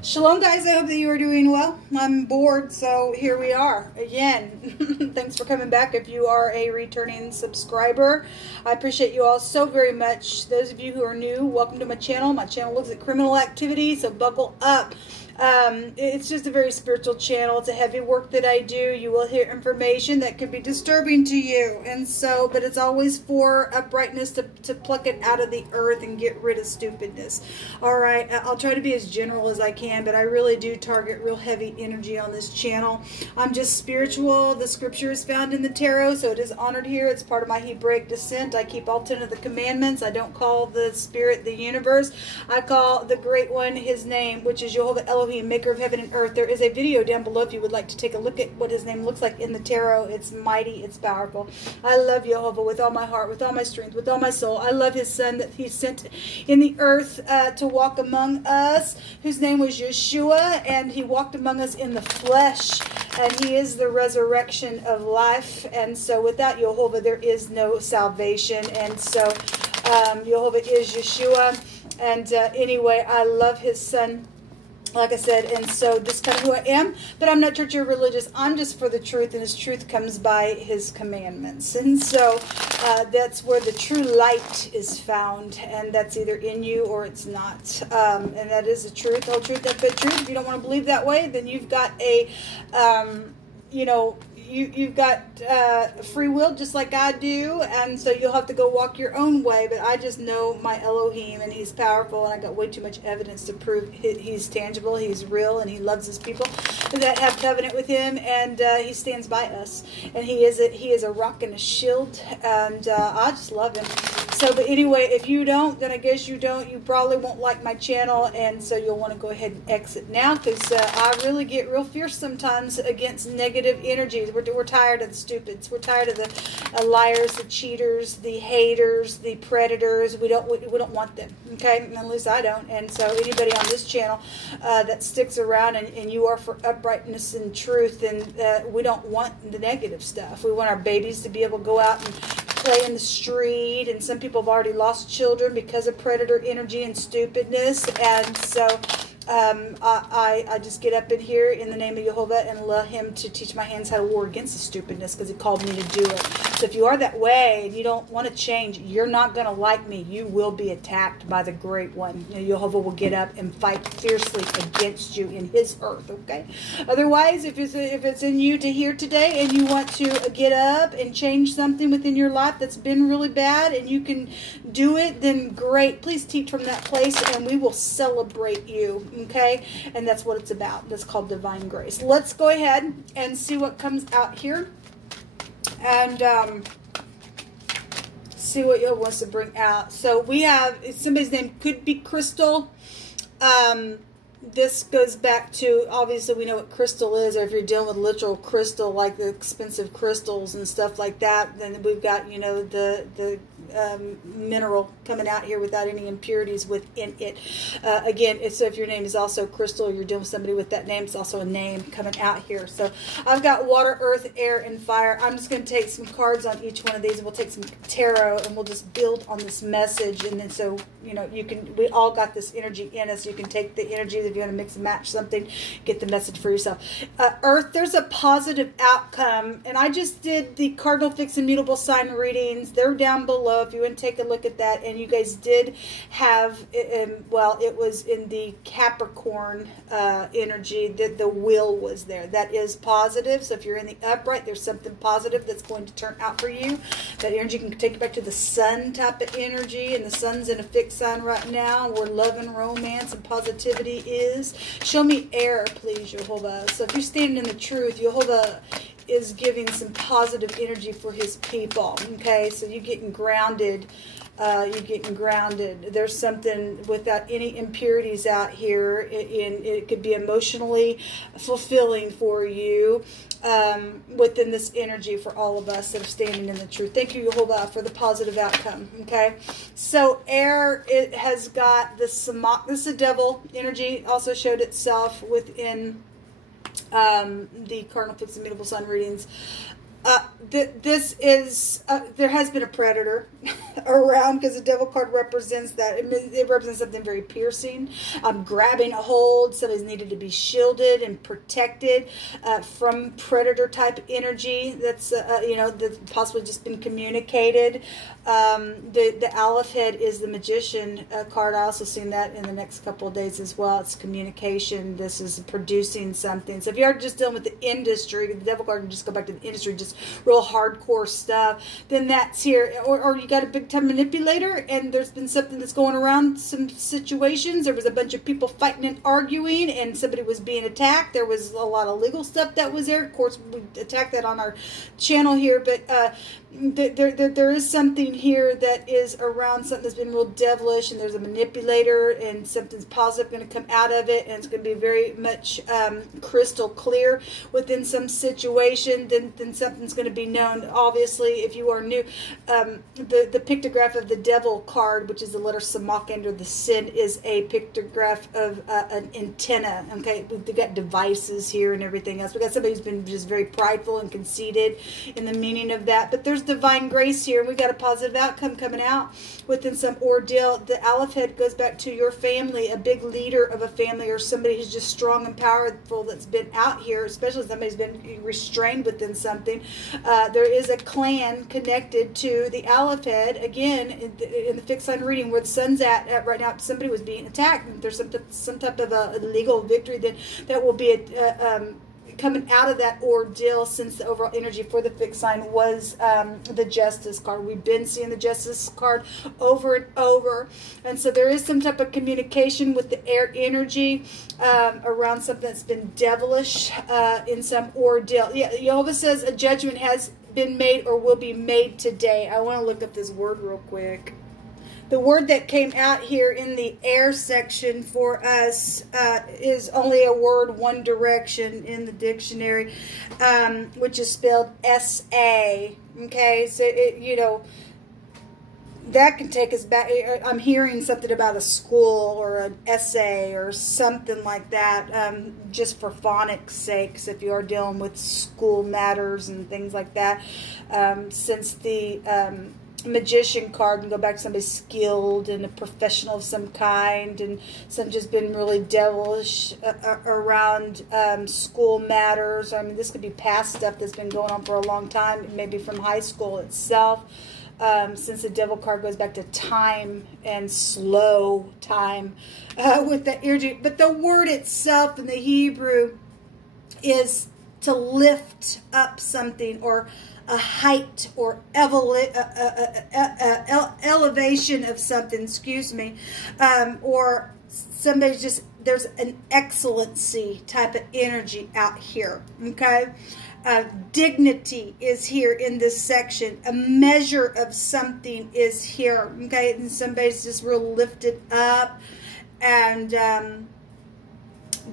Shalom guys, I hope that you are doing well. I'm bored, so here we are again. Thanks for coming back. If you are a returning subscriber, I appreciate you all so very much. Those of you who are new, welcome to my channel. My channel looks at criminal activity, so buckle up. It's just a very spiritual channel. It's a heavy work that I do. You will hear information that could be disturbing to you, and so, but it's always for uprightness, to pluck it out of the earth and get rid of stupidness. All right, I'll try to be as general as I can, but I really do target real heavy energy on this channel. I'm just spiritual. The scripture is found in the tarot, so it is honored here. It's part of my Hebraic descent. I keep all 10 of the commandments. I don't call the spirit the universe. I call the great one his name, which is Jehovah Elohim, maker of heaven and earth. There is a video down below if you would like to take a look at what his name looks like in the tarot. It's mighty, it's powerful. I love Jehovah with all my heart, with all my strength, with all my soul. I love his son that he sent in the earth to walk among us, whose name was Yeshua, and he walked among us in the flesh, and he is the resurrection of life. And so without Jehovah there is no salvation, and so Jehovah is Yeshua. And anyway, I love his son, like I said, and so this is kind of who I am. But I'm not church or religious. I'm just for the truth, and his truth comes by his commandments. And so that's where the true light is found, and that's either in you or it's not. And that is the truth, the whole truth, that good truth. If you don't want to believe that way, then you've got a, you know, you've got free will just like I do, and so you'll have to go walk your own way. But I just know my Elohim, and he's powerful, and I got way too much evidence to prove he's tangible, he's real, and he loves his people that have covenant with him, and he stands by us, and he is a rock and a shield, and I just love him. So, but anyway, if you don't, then I guess you don't. You probably won't like my channel, and so you'll want to go ahead and exit now, because I really get real fierce sometimes against negative energies. We're tired of the stupids. We're tired of the liars, the cheaters, the haters, the predators. We don't want them. Okay, at least I don't. And so anybody on this channel that sticks around and you are for uprightness and truth, and we don't want the negative stuff. We want our babies to be able to go out and play in the street, and some people have already lost children because of predator energy and stupidness. And so I just get up in here in the name of Jehovah and allow him to teach my hands how to war against the stupidness, because he called me to do it. So if you are that way and you don't want to change, you're not going to like me. You will be attacked by the great one. You know, Jehovah will get up and fight fiercely against you in his earth, okay? Otherwise, if it's in you to hear today and you want to get up and change something within your life that's been really bad and you can do it, then great. Please teach from that place and we will celebrate you. Okay, and that's what it's about. That's called divine grace. Let's go ahead and see what comes out here, and see what Yoga wants to bring out. So we have, somebody's name could be Crystal. This goes back to, obviously we know what crystal is, or if you're dealing with literal crystal, like the expensive crystals and stuff like that, then we've got, you know, the mineral coming out here without any impurities within it. Again, so if your name is also Crystal, or you're dealing with somebody with that name, it's also a name coming out here. So I've got water, earth, air, and fire. I'm just going to take some cards on each one of these, and we'll take some tarot, and we'll just build on this message. And then so, you know, we all got this energy in us. You can take the energies if you want to mix and match something, get the message for yourself. Earth, there's a positive outcome, and I just did the cardinal fixed and mutable sign readings. They're down below if you want to take a look at that. And you guys did have, well, it was in the Capricorn energy that the will was there. That is positive. So if you're in the upright, there's something positive that's going to turn out for you. That energy can take you back to the sun type of energy, and the sun's in a fixed sign right now where love and romance and positivity is. Show me air, please, Jehovah. So if you're standing in the truth, Jehovah is giving some positive energy for his people. Okay, so you're getting grounded. You're getting grounded. There's something without any impurities out here. It could be emotionally fulfilling for you within this energy for all of us that are standing in the truth. Thank you, Jehovah, for the positive outcome. Okay, so air, it has got this this is a devil energy. Also showed itself within the cardinal fixed and mutable sun readings. this is, there has been a predator around, because the devil card represents that. It represents something very piercing, grabbing a hold. Somebody's needed to be shielded and protected from predator type energy that's, you know, that's possibly just been communicated. The Aleph head is the magician card. I also seen that in the next couple of days as well. It's communication. This is producing something. So if you are just dealing with the industry, the devil card can just go back to the industry, just real hardcore stuff, then that's here. Or you got a big time manipulator, and there's been something that's going around some situations. There was a bunch of people fighting and arguing, and somebody was being attacked. There was a lot of legal stuff that was there. Of course, we attacked that on our channel here, but there is something here that is around something that's been real devilish, and there's a manipulator, and something's positive going to come out of it, and it's going to be very much crystal clear within some situation. Then something's going to be known. Obviously, if you are new, the pictograph of the devil card, which is the letter Samach under the sin, is a pictograph of an antenna. Okay, we've got devices here and everything else. We got somebody who's been just very prideful and conceited in the meaning of that, but there's divine grace here, and we got a positive outcome coming out within some ordeal. The Aleph head goes back to your family, a big leader of a family, or somebody who's just strong and powerful that's been out here, especially somebody's been restrained within something. There is a clan connected to the Aleph head. Again, in the fixed sign reading, where the sun's at right now, somebody was being attacked. If there's some type of a legal victory, then that will be coming out of that ordeal, since the overall energy for the fixed sign was the Justice card. We've been seeing the Justice card over and over, and so there is some type of communication with the air energy around something that's been devilish in some ordeal. Yeah, YHVH says a judgment has been made or will be made today. I want to look up this word real quick. The word that came out here in the air section for us is only a word, one direction in the dictionary, which is spelled S-A. Okay, so you know, that can take us back. I'm hearing something about a school or an essay or something like that, just for phonics sakes, if you are dealing with school matters and things like that. Since the magician card can go back to somebody skilled and a professional of some kind, and some just been really devilish around school matters. I mean, this could be past stuff that's been going on for a long time, maybe from high school itself. Since the devil card goes back to time and slow time with the energy. But the word itself in the Hebrew is to lift up something, or a height, or elevation of something, excuse me, or somebody's just, there's an excellency type of energy out here, okay? Dignity is here in this section. A measure of something is here, okay? And somebody's just real lifted up, and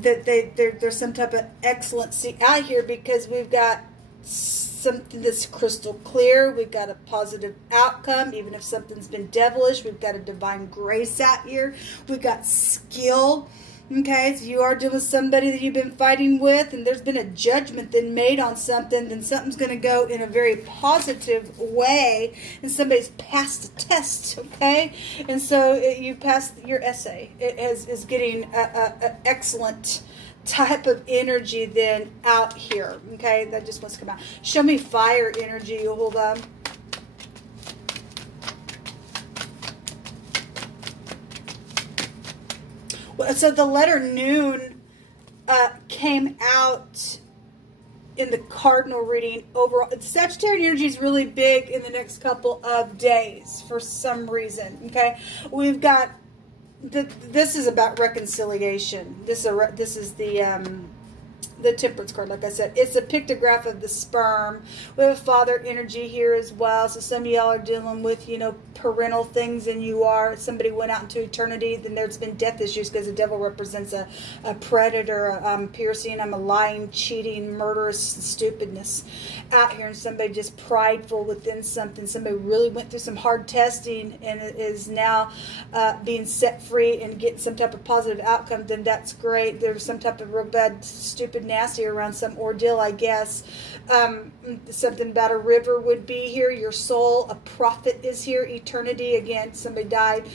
that there's some type of excellency out here, because we've got something that's crystal clear. We've got a positive outcome, even if something's been devilish. We've got a divine grace out here. We've got skill. Okay, so you are dealing with somebody that you've been fighting with, and there's been a judgment then made on something, then something's going to go in a very positive way, and somebody's passed the test, okay? And so you passed your essay. It is getting an excellent type of energy then out here, okay? That just wants to come out. Show me fire energy. Hold on. So the letter noon came out in the cardinal reading overall. Sagittarian energy is really big in the next couple of days for some reason. Okay, we've got this is about reconciliation. This is the temperance card. Like I said, it's a pictograph of the sperm. We have a father energy here as well. So some of y'all are dealing with, you know, parental things, and you are, somebody went out into eternity. Then there's been death issues, because the devil represents a predator. I'm piercing, I'm a lying, cheating, murderous stupidness out here, and somebody just prideful within something. Somebody really went through some hard testing and is now being set free and getting some type of positive outcome. Then that's great. There's some type of real bad, stupid, nasty around some ordeal, I guess. Something about a river would be here. Your soul, a prophet is here. Eternity, again, somebody died.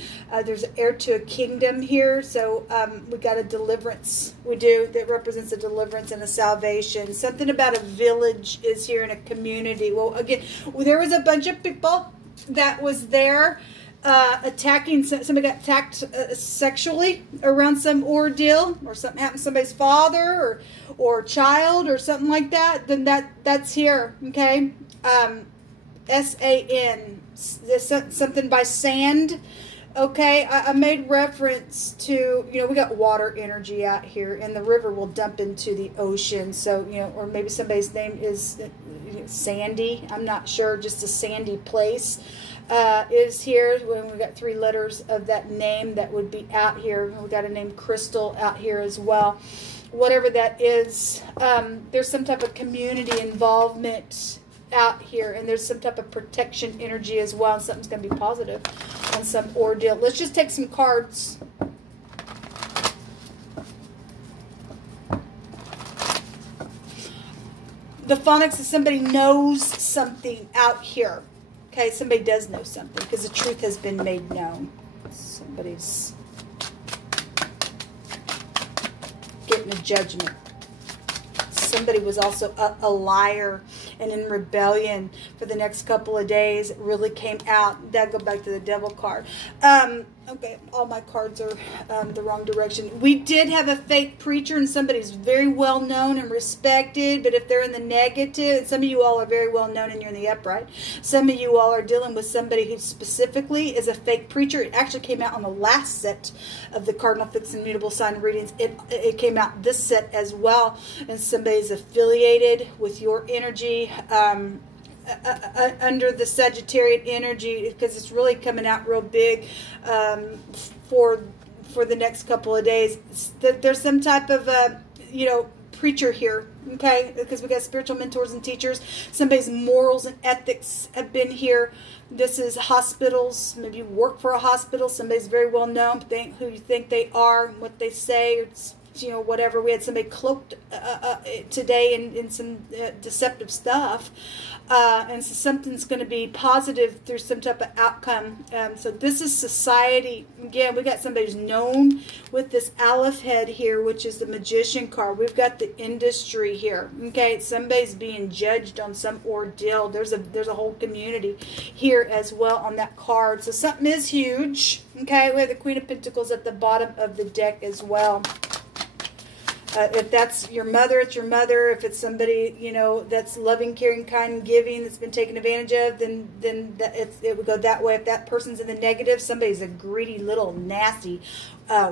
There's an heir to a kingdom here. So we got a deliverance. We do. That represents a deliverance and a salvation. Something about a village is here in a community. Well, again, there was a bunch of people that was there attacking. Somebody got attacked sexually around some ordeal, or something happened to somebody's father or child or something like that. Then that's here. Okay. SAN, something by sand. Okay, I made reference to, you know, we got water energy out here, and the river will dump into the ocean. So, you know, or maybe somebody's name is Sandy. I'm not sure, just a sandy place is here. When we got 3 letters of that name that would be out here. We got a name Crystal out here as well. Whatever that is, there's some type of community involvement out here, and there's some type of protection energy as well, and something's going to be positive on some ordeal. Let's just take some cards. The phonics is somebody knows something out here. Okay, somebody does know something because the truth has been made known. Somebody's getting a judgment. Somebody was also a liar and in rebellion for the next couple of days. It really came out. That go back to the devil card. Okay, all my cards are the wrong direction. We did have a fake preacher, and somebody's very well known and respected, but if they're in the negative, some of you all are very well known and you're in the upright. Some of you all are dealing with somebody who specifically is a fake preacher. It actually came out on the last set of the Cardinal Fixed and Mutable sign readings. It came out this set as well, and somebody's affiliated with your energy, under the Sagittarian energy, because it's really coming out real big for the next couple of days. There's some type of you know, preacher here, okay, because we got spiritual mentors and teachers. Somebody's morals and ethics have been here. This is hospitals. Maybe you work for a hospital. Somebody's very well known, who you think they are, what they say, it's, you know, whatever. We had somebody cloaked today in some deceptive stuff, and so something's going to be positive through some type of outcome. So this is society. Again, we got somebody who's known with this Aleph head here, which is the Magician card. We've got the industry here. Okay, somebody's being judged on some ordeal. There's a whole community here as well on that card. So something is huge. Okay, we have the Queen of Pentacles at the bottom of the deck as well. If that's your mother, it's your mother. If it's somebody, you know, that's loving, caring, kind, and giving, that's been taken advantage of, then it would go that way. If that person's in the negative, somebody's a greedy little nasty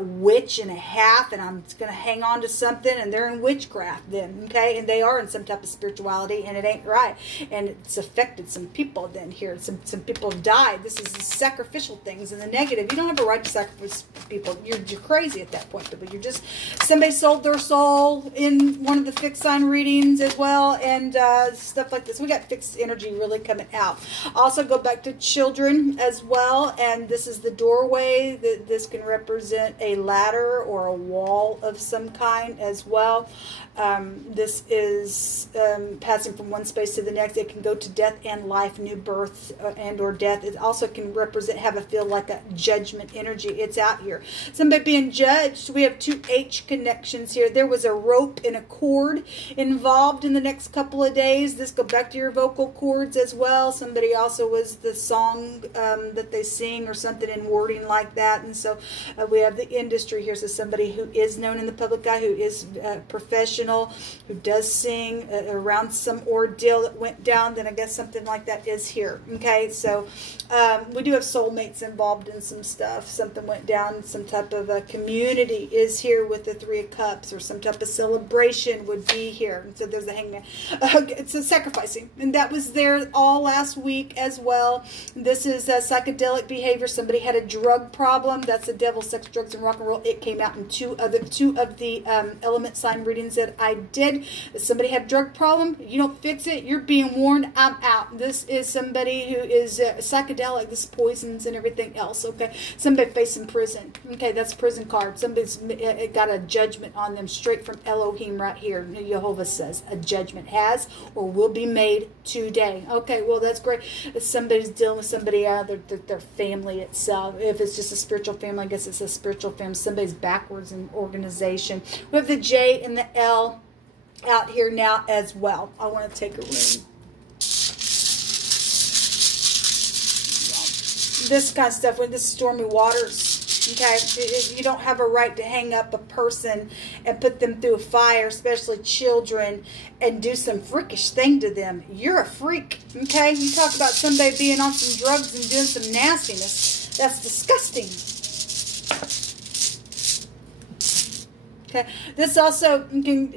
witch and a half, and I'm going to hang on to something, and they're in witchcraft then, okay? And they are in some type of spirituality, and it ain't right. And it's affected some people then here. Some people have died. This is sacrificial things in the negative. You don't have a right to sacrifice people. You're crazy at that point, but you're just, somebody sold their soul in one of the fixed sign readings as well, and stuff like this. We got fixed energy really coming out. Also go back to children as well, and this is the doorway. This can represent a ladder or a wall of some kind as well. This is passing from one space to the next. It can go to death and life, new birth and or death. It also can represent, have a feel like a judgment energy. It's out here. Somebody being judged. We have 2 H connections here. There was a rope and a cord involved in the next couple of days. This go back to your vocal cords as well. Somebody also was the song that they sing or something in wording like that. And so we have the industry here. So somebody who is known in the public eye, who is professional, who does sing around some ordeal that went down, then I guess something like that is here. Okay, so we do have soulmates involved in some stuff. Something went down, some type of a community is here with the 3 of Cups, or some type of celebration would be here. So there's the Hangman. It's a sacrificing, and that was there all last week as well. This is psychedelic behavior. Somebody had a drug problem. That's the devil, sex, drugs, and rock and roll. It came out in two of the element sign readings that I did. If somebody had a drug problem, you don't fix it, you're being warned, I'm out. This is somebody who is psychedelic, this poisons and everything else, okay? Somebody facing prison, okay? That's a prison card. Somebody's got a judgment on them straight from Elohim right here. Yehovah says a judgment has or will be made today. Okay, well, that's great. If somebody's dealing with somebody out of their family itself, if it's just a spiritual family, I guess it's a spiritual family. Somebody's backwards in organization. We have the J and the L out here now as well. I want to take a room. This kind of stuff, when this stormy waters, okay, you don't have a right to hang up a person and put them through a fire, especially children, and do some freakish thing to them. You're a freak, okay? You talk about somebody being on some drugs and doing some nastiness. That's disgusting. Okay, this also can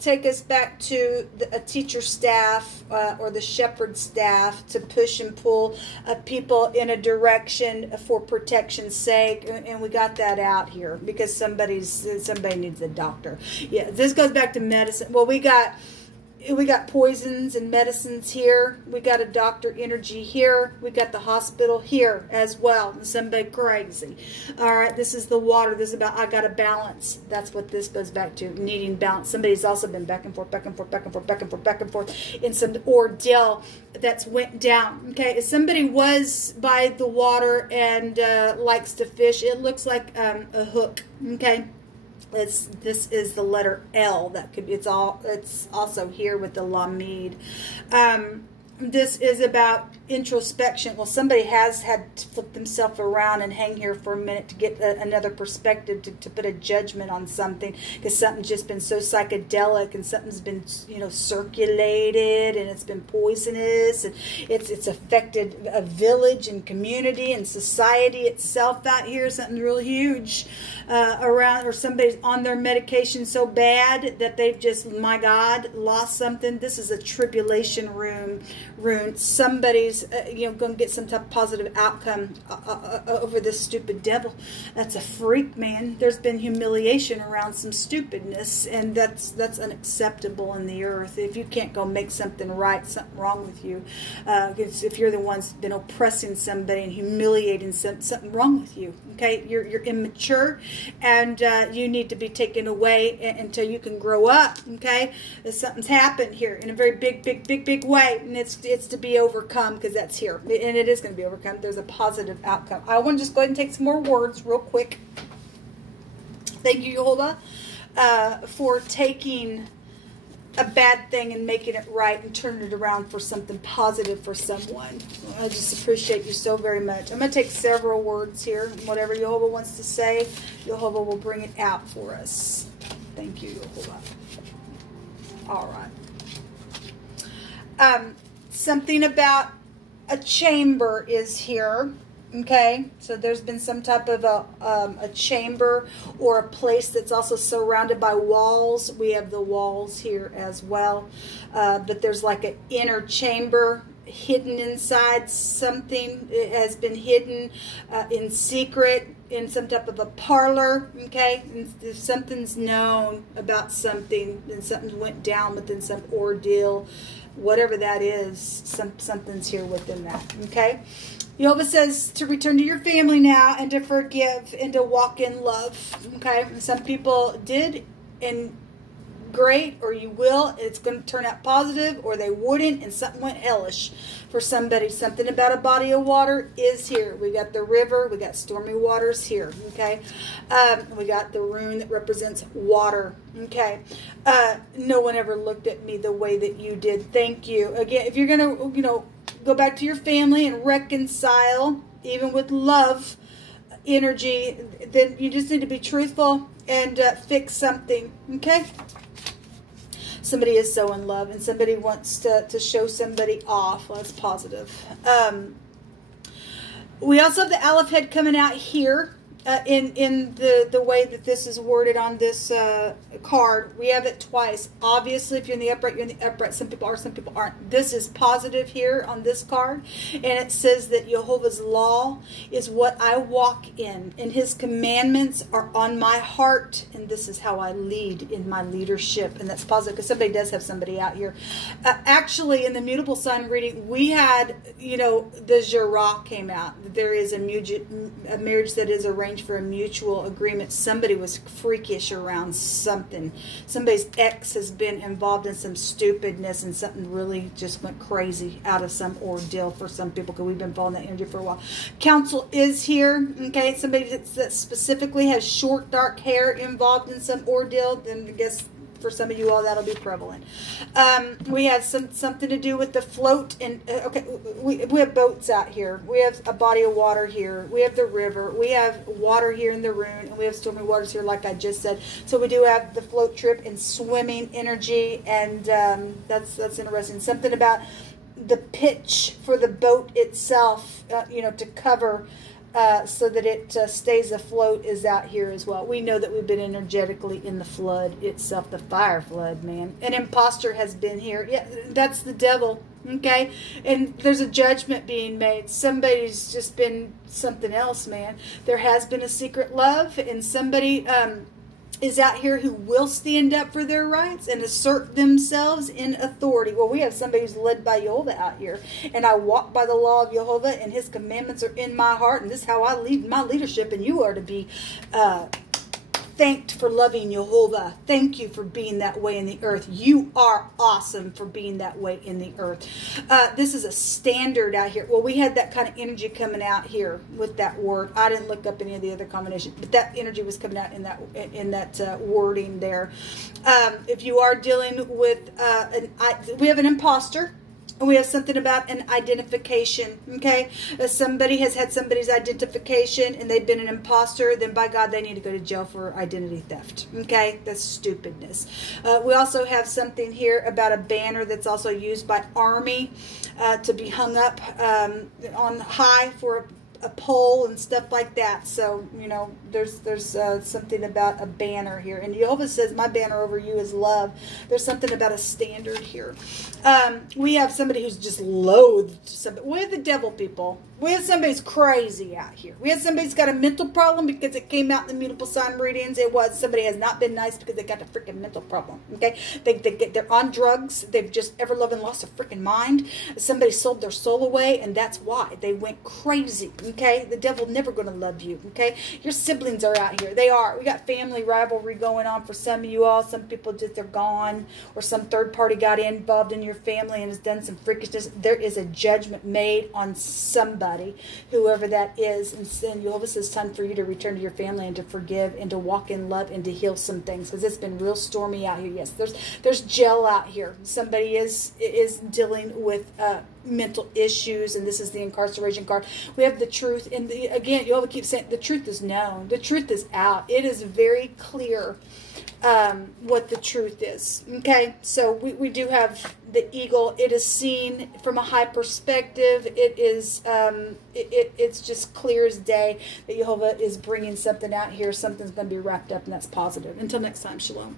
take us back to a teacher staff or the shepherd staff to push and pull people in a direction for protection's sake, and we got that out here because somebody needs a doctor. Yeah, this goes back to medicine. Well, we got poisons and medicines here. We got a doctor energy here. We got the hospital here as well. And somebody crazy. All right, this is the water. This is about, I got to balance. That's what this goes back to, needing balance. Somebody's also been back and forth, back and forth, back and forth, back and forth, back and forth in some ordeal that's went down. Okay, if somebody was by the water and likes to fish, it looks like a hook. Okay. This is the letter L. That could be, it's also here with the Lamid. This is about introspection. Well, somebody has had to flip themselves around and hang here for a minute to get another perspective, to put a judgment on something, because something's just been so psychedelic and something's been, you know, circulated, and it's been poisonous, and it's affected a village and community and society itself out here. Something real huge around, or somebody's on their medication so bad that they've just, my God, lost something. This is a tribulation rune. Somebody's going to get some type of positive outcome over this stupid devil. That's a freak, man. There's been humiliation around some stupidness, and that's unacceptable in the earth. If you can't go make something right, something wrong with you. If you're the one's been oppressing somebody and humiliating something wrong with you. Okay, you're immature, and you need to be taken away until you can grow up. Okay, something's happened here in a very big way, and it's to be overcome, because that's here, and it is going to be overcome. There's a positive outcome. I want to just go ahead and take some more words real quick. Thank you, Yehovah, for taking a bad thing and making it right and turning it around for something positive for someone. I just appreciate you so very much. I'm going to take several words here. Whatever Yehovah wants to say, Yehovah will bring it out for us. Thank you, Yehovah. All right. Something about a chamber is here. Okay, so there's been some type of a chamber or a place that's also surrounded by walls. We have the walls here as well, but there's like an inner chamber hidden inside something. It has been hidden in secret in some type of a parlor. Okay, and if something's known about something, then something went down within some ordeal, whatever that is, something's here within that. Okay. Yehovah says to return to your family now and to forgive and to walk in love. Okay, some people did, and great, or you will. It's going to turn out positive, or they wouldn't, and something went hellish for somebody. Something about a body of water is here. We got the river. We got stormy waters here. Okay, we got the rune that represents water. Okay, no one ever looked at me the way that you did. Thank you. Again, if you're going to, go back to your family and reconcile, even with love energy, then you just need to be truthful and fix something. Okay? Somebody is so in love, and somebody wants to show somebody off. Well, that's positive. We also have the Aleph head coming out here. in the way that this is worded on this card, we have it twice. Obviously, if you're in the upright, you're in the upright. Some people are, some people aren't. This is positive here on this card, and it says that Jehovah's law is what I walk in, and his commandments are on my heart, and this is how I lead in my leadership. And that's positive, because somebody does have somebody out here. Actually, in the mutable sign reading, we had, you know, the Zhara came out. There is a marriage that is arranged for a mutual agreement. Somebody was freakish around something. Somebody's ex has been involved in some stupidness, and something really just went crazy out of some ordeal for some people, because we've been following that energy for a while. Counsel is here. Okay, somebody that specifically has short dark hair involved in some ordeal, then I guess for some of you all that'll be prevalent. We have something to do with the float, and okay, we have boats out here. We have a body of water here. We have the river. We have water here in the rune, and we have stormy waters here, like I just said. So we do have the float trip and swimming energy, and that's interesting. Something about the pitch for the boat itself, you know, to cover. So that it stays afloat is out here as well. We know that we've been energetically in the flood itself, the fire flood, man. An imposter has been here. Yeah, that's the devil, okay? And there's a judgment being made. Somebody's just been something else, man. There has been a secret love, and somebody is out here who will stand up for their rights and assert themselves in authority. Well, we have somebody who's led by Jehovah out here, and I walk by the law of Jehovah, and his commandments are in my heart, and this is how I lead my leadership, and you are to be thanked for loving Jehovah. Thank you for being that way in the earth. You are awesome for being that way in the earth. This is a standard out here. Well, we had that kind of energy coming out here with that word. I didn't look up any of the other combinations, but that energy was coming out in that wording there. If you are dealing with, we have an imposter. And we have something about an identification, okay? If somebody has had somebody's identification and they've been an imposter, then by God, they need to go to jail for identity theft, okay? That's stupidness. We also have something here about a banner that's also used by Army to be hung up on high for a pole and stuff like that. So, you know, there's something about a banner here. And Jehovah says, my banner over you is love. There's something about a standard here. We have somebody who's just loathed somebody. We have the devil people. We have somebody who's crazy out here. We have somebody who's got a mental problem because it came out in the mutable sign readings. It was somebody has not been nice because they got a freaking mental problem. Okay, they're on drugs. They've just ever loving lost their freaking mind. Somebody sold their soul away, and that's why they went crazy. Okay, the devil never going to love you. Okay, your siblings are out here. They are. We got family rivalry going on for some of you all. Some people just are gone, or some third party got involved in your family and has done some freakishness. There is a judgment made on somebody, whoever that is, and Jehovah says it's time for you to return to your family and to forgive and to walk in love and to heal some things, because it's been real stormy out here. Yes, there's jail out here. Somebody is dealing with mental issues, and this is the incarceration card. We have the truth, and again, Jehovah keeps saying the truth is known. The truth is out. It is very clear what the truth is. Okay, so we do have the eagle. It is seen from a high perspective. It is it's just clear as day that Jehovah is bringing something out here. Something's going to be wrapped up, and that's positive. Until next time, shalom.